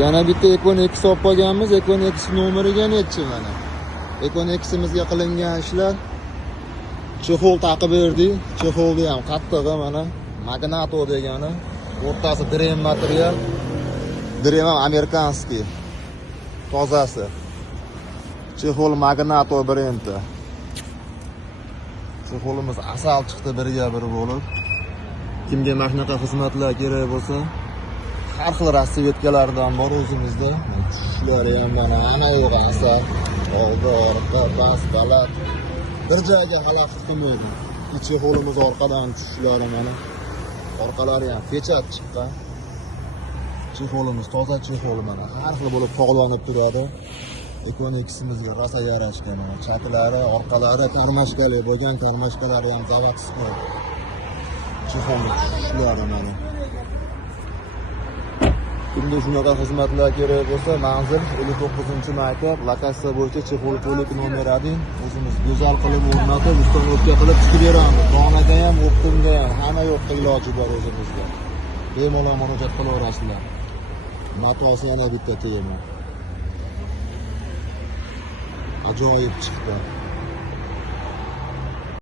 Yana bitta Econ X olib qolganmiz. Econ X nomeriga nechi mana. Econ X'imizga qilingan ishlar. Chexol taqib berdik. Chexolni ham qattig'i mana. Magnato degani. O'rtasi drem material. Drem ham amerikanskiy. Tozasi. Chexol Magnato brendi. Chexolimiz asal chiqdi birga bir bo'lib. Kimga mana shunaqa xizmatlar kerak bo'lsa, har xil rasvetkalardan bor o'zimizda. Tushlari ham mana ana yo'q asal. Oldi, orqa, bas, balat. Bir joyga xalaqit qilmaydi. Chexolimiz orqadan tushlari mana. Orqalari ham pechat chiqqan. Chexolimiz toza chexol mana. Har xil bo'lib tog'lanib turadi. Econ X'imizga rosa yarashgan. Chaklari, orqalari tarmashkali bo'lgan, tarmashkalari ham zavodskiy. Chexolni tushlari mana. Kimga shunaqa xizmatlar kerak bo'lsa, manzil 59-maktab, lokatsiya bo'yicha Chexol polik nomer 1. O'zimiz go'zal qilib o'rnatib, ustonovka qilib chiqib beramiz. Donaga ham, o'qtimga ham, hamma yoqda iloji bor o'zimizda. Bemalol murojaat qilaverasizlar. Matosi yana bitta tema. Ajoyib chiqdi.